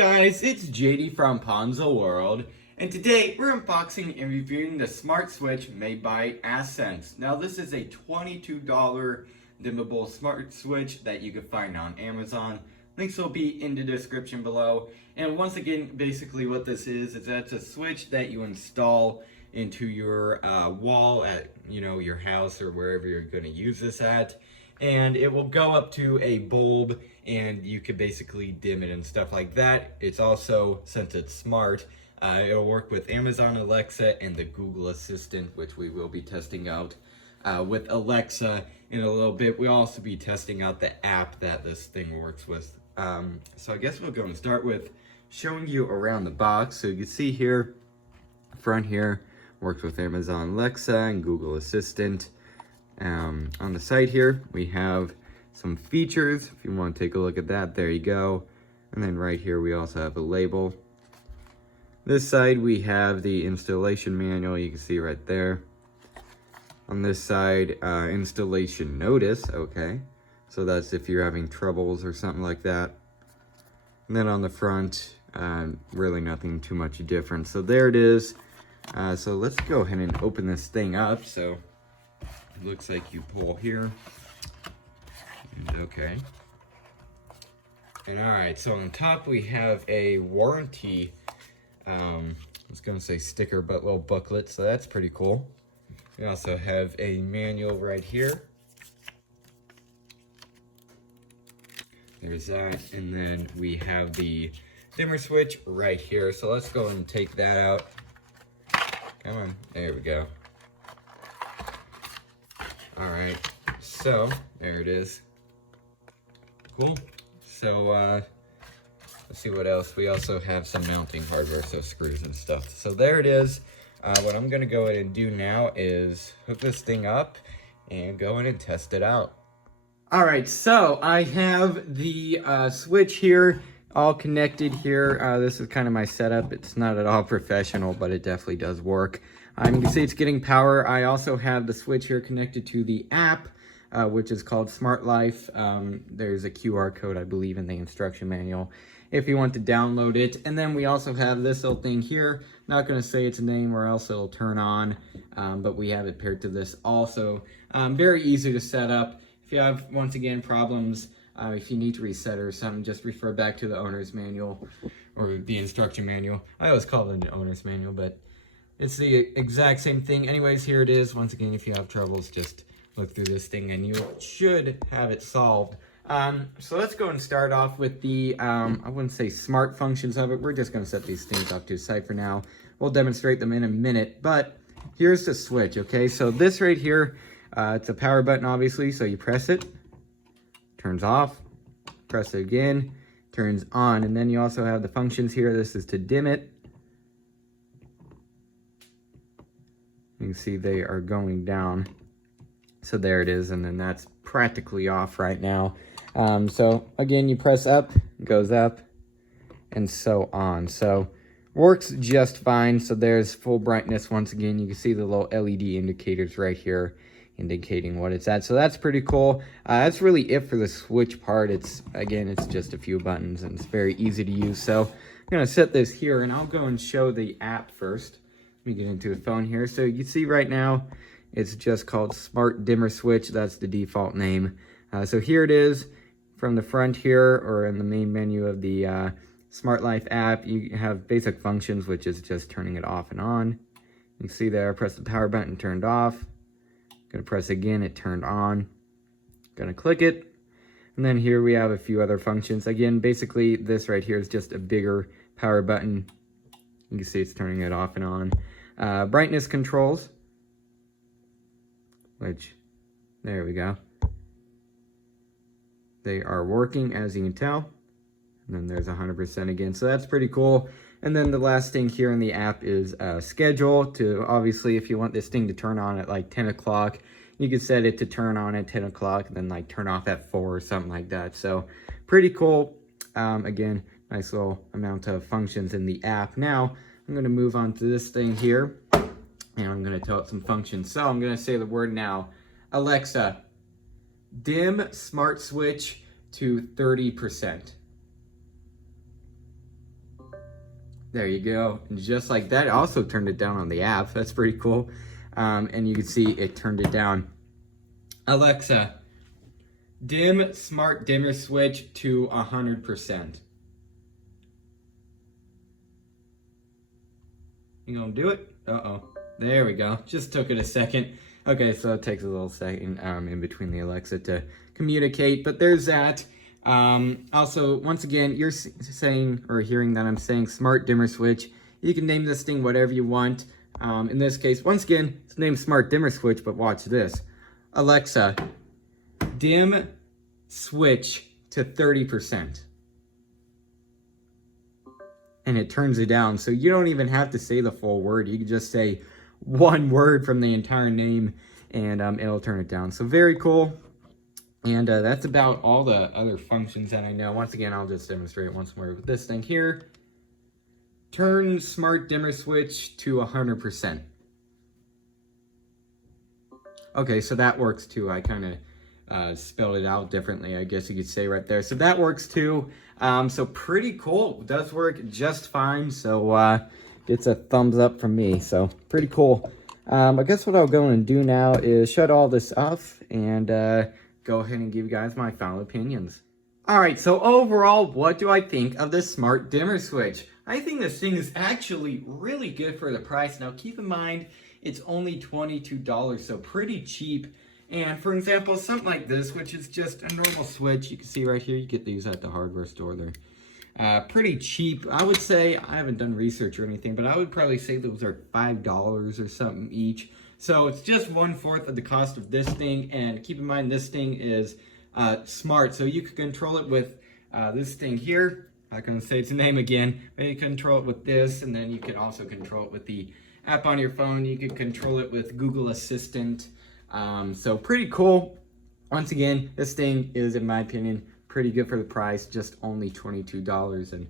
guys, it's JD from Ponzo World, and today we're unboxing and reviewing the Smart Switch made by Acenx. Now this is a $22 dimmable smart switch that you can find on Amazon. Links will be in the description below. And once again, basically what this is that's a switch that you install into your wall at your house or wherever you're going to use this at. And it will go up to a bulb and you can basically dim it and stuff like that. It's also, since it's smart, it'll work with Amazon Alexa and the Google Assistant, which we will be testing out with Alexa in a little bit. We'll also be testing out the app that this thing works with. So I guess we'll go and start with showing you around the box. So you can see here, front here, works with Amazon Alexa and Google Assistant. On the side here, we have some features. If you want to take a look at that, there you go. And then right here, we also have a label. This side, we have the installation manual. You can see right there. On this side, installation notice. Okay, so that's if you're having troubles or something like that. And then on the front, really nothing too much different. So there it is. So let's go ahead and open this thing up. So it looks like you pull here. And okay. And all right, so on top we have a warranty, I was gonna say sticker, but little booklet, so that's pretty cool. We also have a manual right here. There's that, and then we have the dimmer switch right here. So let's go and take that out. Come on, there we go. All right, so there it is. Cool. So let's see what else. We also have some mounting hardware, so screws and stuff. So there it is. What I'm gonna go ahead and do now is hook this thing up and go in and test it out. All right, so I have the switch here, all connected here. This is kind of my setup. It's not at all professional, but it definitely does work. You can see it's getting power. I also have the switch here connected to the app, which is called Smart Life. There's a QR code, I believe, in the instruction manual if you want to download it. And then we also have this little thing here. Not going to say its name or else it'll turn on, but we have it paired to this also. Very easy to set up. If you have, once again, problems, if you need to reset or something, just refer back to the owner's manual or the instruction manual. I always call it an owner's manual, but it's the exact same thing. Anyways, here it is. Once again, if you have troubles, just look through this thing and you should have it solved. So let's go and start off with the, I wouldn't say smart functions of it. We're just going to set these things off to the side for now. We'll demonstrate them in a minute, but here's the switch, okay? So this right here, it's a power button, obviously. So you press it, turns off, press it again, turns on. And then you also have the functions here. This is to dim it. You can see they are going down. So there it is, and then that's practically off right now. So again, you press up, it goes up, and so on. So works just fine. So there's full brightness. Once again, you can see the little LED indicators right here indicating what it's at. So that's pretty cool. That's really it for the switch part. It's just a few buttons and it's very easy to use. So I'm gonna set this here and I'll go and show the app first. Let me get into the phone here. So you can see right now, it's just called Smart Dimmer Switch. That's the default name. So here it is from the front here, or in the main menu of the Smart Life app. You have basic functions, which is just turning it off and on. You can see there, press the power button, turned off. Gonna press again, it turned on. Gonna click it. And then here we have a few other functions. Again, basically this right here is just a bigger power button. You can see it's turning it off and on. Brightness controls, which, there we go. They are working, as you can tell. And then there's 100% again, so that's pretty cool. And then the last thing here in the app is schedule. To obviously, if you want this thing to turn on at like 10 o'clock, you can set it to turn on at 10 o'clock and then like turn off at 4 or something like that. So pretty cool. Again, nice little amount of functions in the app. Now, I'm gonna move on to this thing here and I'm gonna tell it some functions. So I'm gonna say the word now. Alexa, dim smart switch to 30%. There you go. And just like that, it also turned it down on the app. That's pretty cool. And you can see it turned it down. Alexa, dim Smart Dimmer Switch to 100%. You gonna do it? Uh-oh. There we go. Just took it a second. Okay, so it takes a little second in between the Alexa to communicate, but there's that. Also, once again, you're saying or hearing that I'm saying Smart Dimmer Switch. You can name this thing whatever you want. In this case, once again, it's named Smart Dimmer Switch, but watch this. Alexa, dim switch to 30%. And it turns it down. So you don't even have to say the full word. You can just say one word from the entire name and it'll turn it down. So very cool. And that's about all the other functions that I know. Once again, I'll just demonstrate once more with this thing here. Turn Smart Dimmer Switch to 100%. Okay, so that works too. I kind of spelled it out differently, I guess you could say right there. So that works too. So pretty cool. It does work just fine. So gets a thumbs up from me. So pretty cool. I guess what I'll go and do now is shut all this off and go ahead and give you guys my final opinions. Alright, so overall, what do I think of this Smart Dimmer Switch? I think this thing is actually really good for the price. Now keep in mind, it's only $22, so pretty cheap. And for example, something like this, which is just a normal switch, you can see right here, you get these at the hardware store there. Pretty cheap. I would say, I haven't done research or anything, but I would probably say those are $5 or something each. So it's just 1/4 of the cost of this thing. And keep in mind, this thing is smart. So you can control it with this thing here. I'm not going to say its name again, but you can control it with this. And then you can also control it with the app on your phone. You can control it with Google Assistant. So pretty cool. Once again, this thing is, in my opinion, pretty good for the price, just only $22. And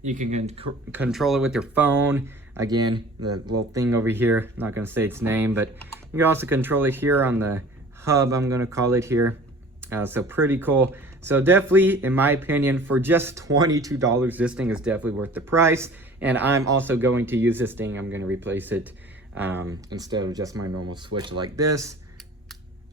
you can control it with your phone. Again, the little thing over here, I'm not going to say its name, but you can also control it here on the hub, I'm going to call it here. So pretty cool. So definitely, in my opinion, for just $22, this thing is definitely worth the price. And I'm also going to use this thing. I'm going to replace it instead of just my normal switch like this.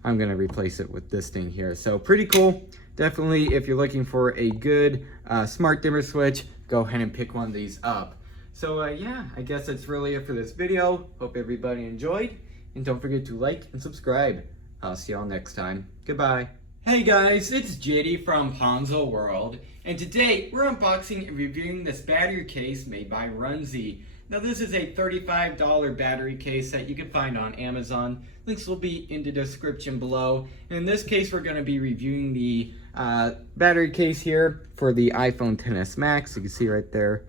I'm going to replace it with this thing here. So pretty cool. Definitely, if you're looking for a good smart dimmer switch, go ahead and pick one of these up. So yeah, I guess that's really it for this video. Hope everybody enjoyed. And don't forget to like and subscribe. I'll see y'all next time. Goodbye. Hey guys, it's JD from Ponzo World. And today, we're unboxing and reviewing this battery case made by Runzy. Now this is a $35 battery case that you can find on Amazon. Links will be in the description below. And in this case, we're going to be reviewing the battery case here for the iPhone XS Max. You can see right there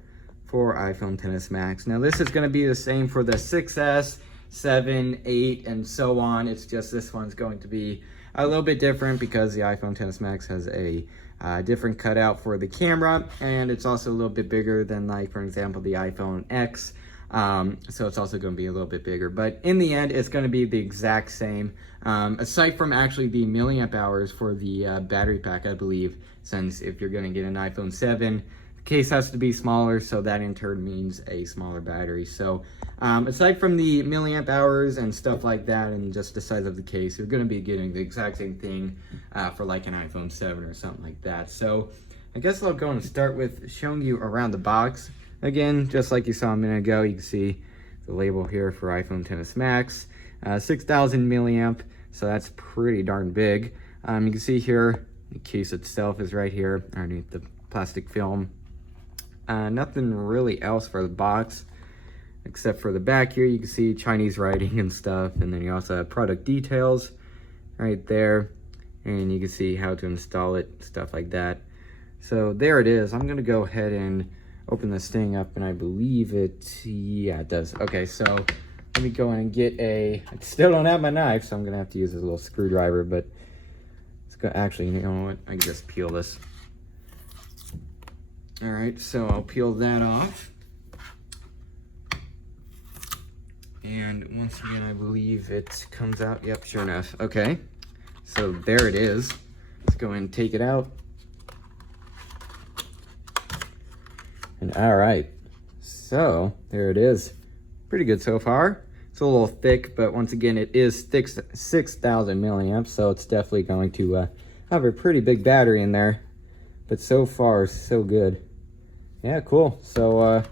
for iPhone XS Max. Now this is going to be the same for the 6S, 7, 8, and so on. It's just this one's going to be a little bit different because the iPhone XS Max has a different cutout for the camera, and it's also a little bit bigger than, like, for example, the iPhone X. So it's also going to be a little bit bigger, but in the end, it's going to be the exact same. Aside from actually the milliamp hours for the battery pack, I believe, since if you're going to get an iPhone 7, the case has to be smaller, so that in turn means a smaller battery. So aside from the milliamp hours and stuff like that, and just the size of the case, you're going to be getting the exact same thing for like an iPhone 7 or something like that. So I guess I'll go and start with showing you around the box. Again, just like you saw a minute ago, you can see the label here for iPhone XS Max, 6,000 milliamp, so that's pretty darn big. You can see here, the case itself is right here underneath the plastic film. Nothing really else for the box, except for the back here, you can see Chinese writing and stuff, and then you also have product details right there, and you can see how to install it, stuff like that. So there it is. I'm gonna go ahead and open this thing up, and I believe it, yeah, it does. Okay, so let me go in and get I still don't have my knife, so I'm gonna have to use a little screwdriver, but it's gonna, actually, you know what, I can just peel this. All right, so I'll peel that off. And once again, I believe it comes out, yep, sure enough. Okay, so there it is. Let's go ahead and take it out. And all right, So there it is. Pretty good so far. It's a little thick, but once again, it is 6,000 milliamps, so it's definitely going to have a pretty big battery in there. But so far, so good. Yeah, cool. So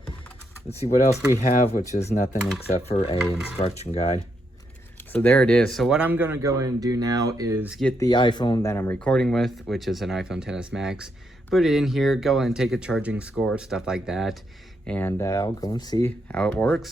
let's see what else we have, which is nothing except for a instruction guide. So there it is. So what I'm going to go and do now is get the iPhone that I'm recording with, which is an iPhone XS Max, put it in here, go and take a charging score, stuff like that, and I'll go and see how it works.